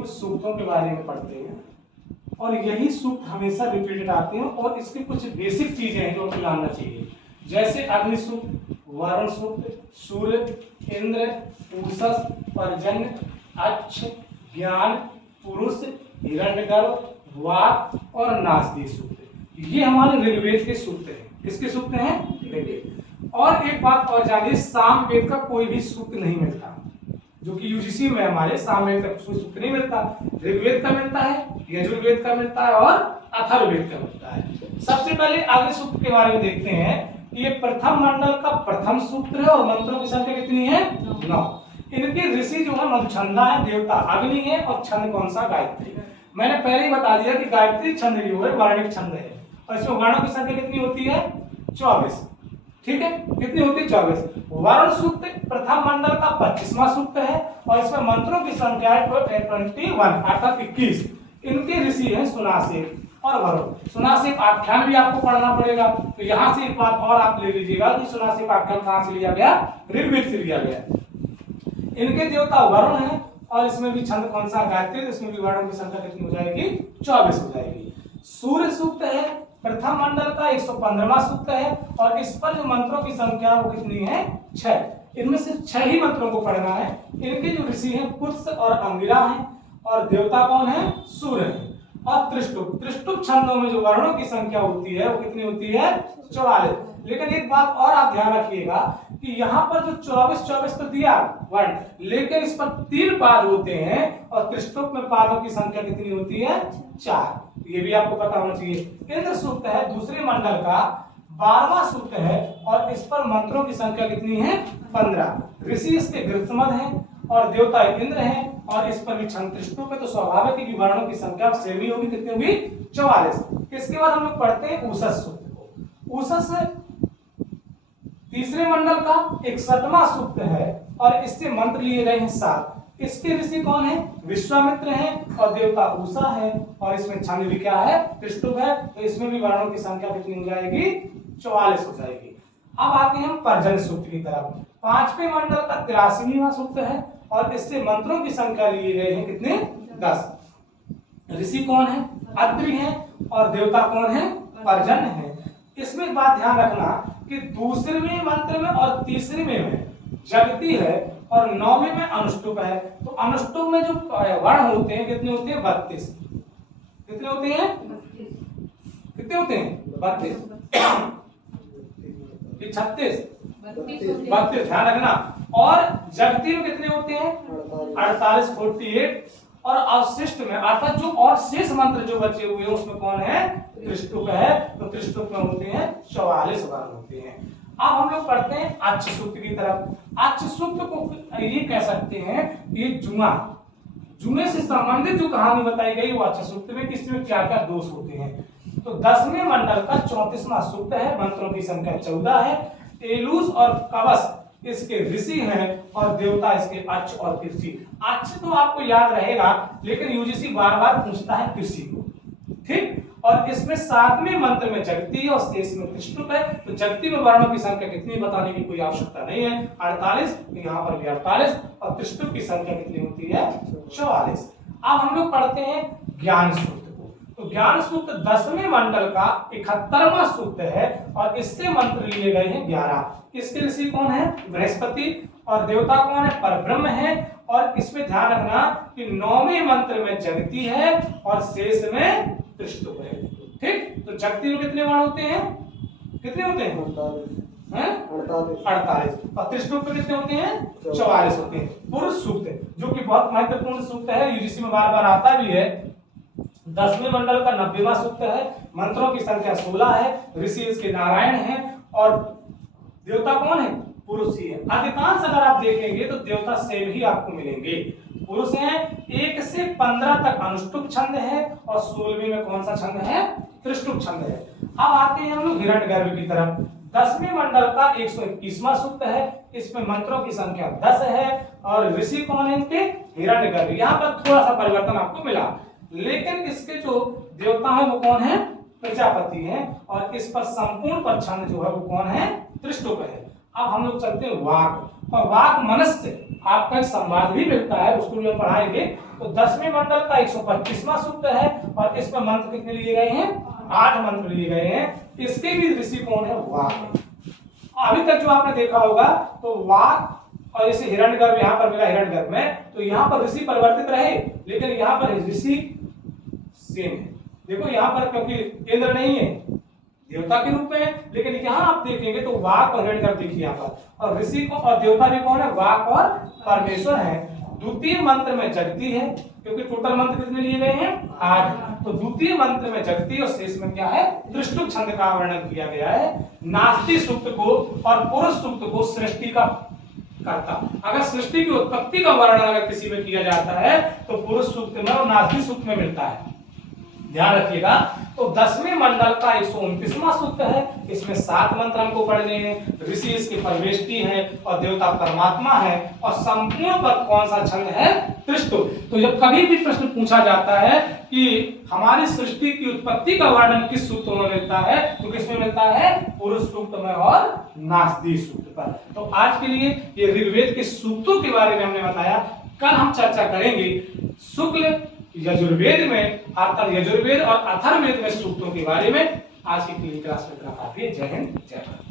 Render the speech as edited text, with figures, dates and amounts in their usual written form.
कुछ सूक्तों के बारे में पढ़ते हैं और यही सूक्त हमेशा रिपीटेड आते हैं और इसकी कुछ बेसिक चीजें हैं जो हमें जानना चाहिए, जैसे अग्नि सूक्त, वरुण सूक्त, सूर्य, इंद्र, उषस, पर्जन्य, अक्ष, ज्ञान, पुरुष, हिरण्यगर्भ, वाक और नासदी सूक्त। ये हमारे ऋग्वेद के सूक्त हैं। किसके सूक्त हैं? ऋग्वेद। और एक बात और जानिए, सामवेद का कोई भी सूक्त नहीं मिलता, जो कि यूजीसी में हमारे सामवेद का कोई सूक्त नहीं मिलता। ऋग्वेद का मिलता है, यजुर्वेद का मिलता है और अथर्ववेद का मिलता है। सबसे पहले अग्नि सूक्त के बारे में देखते हैं कि ये प्रथम मंडल का प्रथम सूक्त है और मंत्रों की संख्या कितनी है? 9। इनके ऋषि जो है मधुछंदा है, देवता अग्नि है और छंद कौन सा? गायत्री। मैंने पहले ही बता दिया कि गायत्री छंद जो है वर्णिक छंद है और इसमें वर्णों की संख्या कितनी होती है? 24। ठीक है, कितनी होती है? 24। वरुण सूक्त प्रथम मंडल का 25वां सूक्त है और इसमें मंत्रों की संख्या है 21 अर्थात 21। इनके ऋषि हैं सुनासिक और वरुण। सुनासिक आख्यान भी आपको पढ़ना पड़ेगा, तो यहाँ से एक बात और आप ले लीजिएगा कि सुनासिक आख्यान कहाँ से लिया गया? ऋग्वेद से लिया गया। इनके देवता वरुण है और इसमें भी छंद कौन सा? गायत्री। इसमें भी वर्णों की संख्या कितनी हो जाएगी? 24 हो जाएगी। सूर्य सूक्त है प्रथम मंडल का 115वां सूक्त है और इस पर जो मंत्रों की संख्या वो कितनी है? 6। इनमें से 6 ही मंत्रों को पढ़ना है। इनके जो ऋषि हैं पुरुष और अंगिरा हैं और देवता कौन है? सूर्य है। और त्रिष्टुप छंदों में जो वर्णों की संख्या होती है वो कितनी होती है? 44। लेकिन एक बात और आप ध्यान रखिएगा कि यहाँ पर जो 24 तो दिया वर्ण, लेकिन इस पर 3 पाद होते हैं और त्रिष्टुप में पादों की संख्या कितनी होती है? 4। ये भी आपको पता होना चाहिए। इंद्र सूक्त है दूसरे मंडल का 12वां सूक्त है और इस पर मंत्रों की संख्या कितनी है? 15। ऋषि इसके गृत्समद हैं और देवता इंद्र हैं और इस पर भी छंद त्रिष्टुप है, तो स्वाभाविक है कि वर्णों की संख्या सेम ही होगी। कितनी होगी? 44। इसके बाद हम लोग पढ़ते हैं उषस सूक्त को। उषस तीसरे मंडल का 61वां सूक्त है और इससे मंत्र लिए गए हैं 7। इसके ऋषि कौन है? विश्वामित्र हैं और देवता उषा है और इसमें छंद भी क्या है? त्रिष्टुप है, तो इसमें भी वर्णों की संख्या कितनी हो जाएगी? 44 हो जाएगी। अब आते हैं हम पर्जन्य सूक्त की तरफ। 5वें मंडल का 83वां सूक्त है और इससे मंत्रों की संख्या लिए गए हैं कितने? 10। ऋषि कौन है? अत्रि है और देवता कौन है? पर्जन्य है। इसमें एक बात ध्यान रखना कि दूसरे मंत्र में और तीसरे में जगती है और 9वें में अनुष्टुप है। तो अनुष्टुप में जो वर्ण होते हैं कितने होते हैं? 32। कितने होते हैं? कितने होते हैं? 32। 36, 32 ध्यान रखना। और जगती में कितने होते हैं? 48, 48। और अवशिष्ट में अर्थात जो और शेष मंत्र जो बचे हुए हैं उसमें कौन है? त्रिष्टुप है, तो त्रिष्टुप में होते हैं 44 वर्ण होते हैं। अब हम लोग पढ़ते हैं अच्छ सूक्त की तरफ। अच्छ सूक्त को ये कह सकते हैं ये जुए से संबंधित जो कहानी बताई गई वो अच्छ सूक्त में किसमें क्या क्या दोष होते हैं। तो 10वें मंडल का 34वां सूक्त है, मंत्रों की संख्या 14 है। एलूस और कवच इसके ऋषि हैं और देवता इसके अच्छ और कृषि। अच्छ तो आपको याद रहेगा, लेकिन यूजीसी बार बार पूछता है कृषि को। ठीक, और इसमें 7वें मंत्र में जगती और शेष में त्रिष्टुप है। तो जगती में वर्णों की संख्या कितनी बताने की कोई आवश्यकता नहीं है, 48। तो यहाँ पर भी 48 और त्रिष्टुप की संख्या कितनी होती है? 44। अब हम लोग पढ़ते हैं ज्ञान सूक्त को। तो ज्ञान सूक्त 10वें मंडल का 71वां सूक्त है और इससे मंत्र लिए गए हैं 11। इसके ऋषि कौन है? बृहस्पति और देवता कौन है? परब्रह्म है। और इसमें ध्यान रखना कि 9वें मंत्र में जगती है और शेष में त्रिष्टुप है। ठीक, तो जगती में कितने वर्ण होते हैं? कितने होते हैं? 48। और त्रिष्टुप में कितने होते हैं? 44 होते हैं। पुरुष सूक्त जो कि बहुत महत्वपूर्ण सूक्त है, यूजीसी में बार बार आता भी है। 10वें मंडल का 90वां सूक्त है, मंत्रों की संख्या 16 है। ऋषि इसके नारायण हैं और देवता कौन है? पुरुष ही है। अधिकांश अगर आप देखेंगे तो देवता सेम ही आपको मिलेंगे, पुरुष हैं। 1 से 15 तक अनुष्टुप छंद है और 16वें में कौन सा छंद है? त्रिष्टुप छंद है। अब आते हैं हम लोग हिरण्यगर्भ की तरफ। 10वें मंडल का 121वां सूक्त है, इसमें मंत्रों की संख्या 10 है और ऋषि कौन है इनके? हिरण्यगर्भ। यहाँ पर थोड़ा सा परिवर्तन आपको मिला, लेकिन इसके जो देवता है वो कौन है? प्रजापति हैं और इस पर संपूर्ण पर छंद जो है वो कौन है? त्रिष्टुप है। अब हम लोग चलते हैं वाक, और वाक मनस्य आपका एक संवाद भी मिलता है, उसको भी हम पढ़ाएंगे। तो 10वें मंडल का 125वां सूक्त है और इसमें मंत्र कितने लिए गए हैं? 8 मंत्र लिए गए हैं। इसके भी ऋषि कौन है? वाक। अभी तक जो आपने देखा होगा तो वाक और जैसे हिरण्यगर्भ यहाँ पर मिला हिरण्यगर्भ में, तो यहाँ पर ऋषि परिवर्तित रहे, लेकिन यहाँ पर ऋषि सेम है। देखो यहाँ पर क्योंकि इंद्र नहीं है, देवता के रूप में है, लेकिन यहाँ आप देखेंगे तो वाक और हिरण्यगर्भ देखिए यहाँ पर, और ऋषि को और देवता भी कौन है? वाक और परमेश्वर है। द्वितीय मंत्र में जगती है, क्योंकि टोटल मंत्र कितने लिए गए हैं? 8। तो द्वितीय मंत्र में जगती और शेष में क्या है? त्रिष्टुप छंद का वर्णन किया गया है। नास्ति सूक्त को और पुरुष सूक्त को सृष्टि का करता, अगर सृष्टि की उत्पत्ति का वर्णन अगर किसी में किया जाता है तो पुरुष सूक्त में और नास्ति सूक्त में मिलता है, ध्यान रखिएगा। तो 10वें मंडल का 129वां सूक्त है, इसमें 7 मंत्र हमको पढ़ने हैं। ऋषि इसके परवेष्टि है और देवता परमात्मा है, और संपूर्ण पर कौन सा छंद है? त्रिष्टुप। तो जब कभी भी प्रश्न पूछा जाता है कि हमारी सृष्टि की उत्पत्ति का वर्णन किस सूक्त में मिलता है, तो किसमें मिलता है? पुरुष सूक्त में और नास्ति सूक्त पर। तो आज के लिए ये ऋग्वेद के सूक्तों के बारे में हमने बताया। कल हम चर्चा करेंगे शुक्ल यजुर्वेद में, अर्थात यजुर्वेद और अथर्ववेद में सूक्तों के बारे में। आज की क्लास में इतना काफी है। जय हिंद, जय भारत।